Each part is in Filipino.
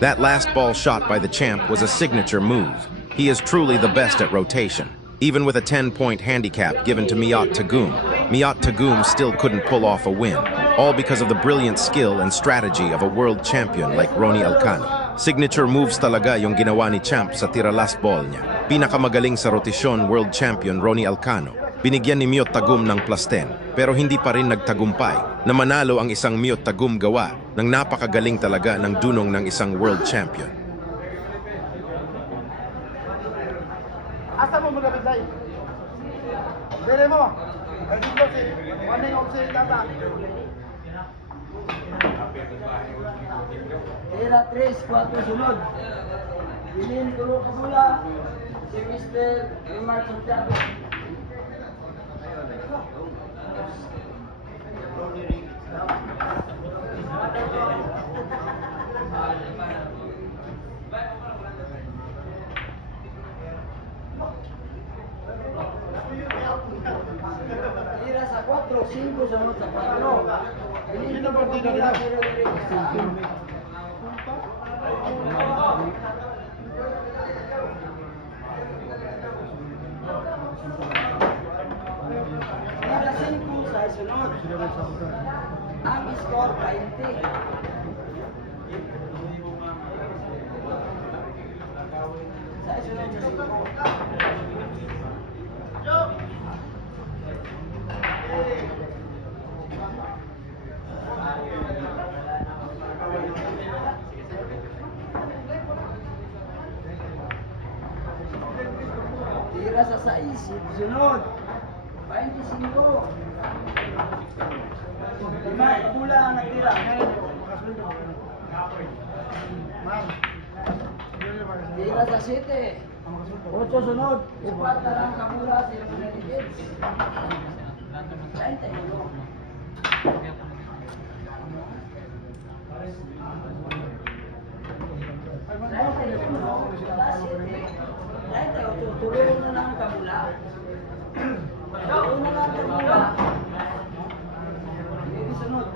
That last ball shot by the champ was a signature move. He is truly the best at rotation. Even with a 10-point handicap given to Miyot Tagum still couldn't pull off a win, all because of the brilliant skill and strategy of a world champion like Ronnie Alcano. Signature moves talaga yung ginawa ni Champ sa tira last ball niya. Pinakamagaling sa rotasyon world champion Ronnie Alcano. Binigyan ni Miyot Tagum ng +10, pero hindi pa rin nagtagumpay na manalo ang isang Miyot Tagum gawa ng napakagaling talaga ng dunong ng isang world champion. Asa mo magapit tayo? Dire mo. Ay dito si Waning Opsi Tata. Tira 3-4 sunod. Bilin tulo ka bola. Si Mr. Mark Santiago. Tira sa 4-5 sunod sa 4. Bilin tulo ka bola. Tira 5 sa sunod. Ang score 20. Sa sunod sa 5. Tira sa 6 sunod. 25. Lima pula ang natira. Tira sa 7. 8 sunod. Upat na lang kapula sa United States. 31. Tuloy na lang kabula. Tuloy na lang kabula. Hindi sunod.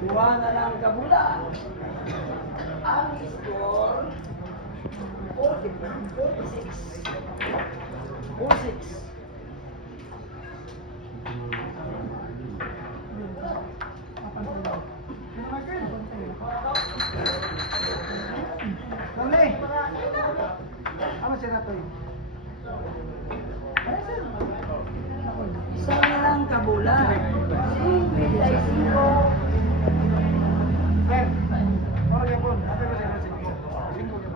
Dua na lang kabula. Ang score 46. 46. Kami. Ano sila to? Isa na lang kabula. 55. Sir. Ora yapon. Ate ko sila 5. 5 yapon.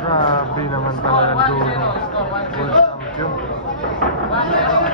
Grabe naman talaga ang dulo. World champion.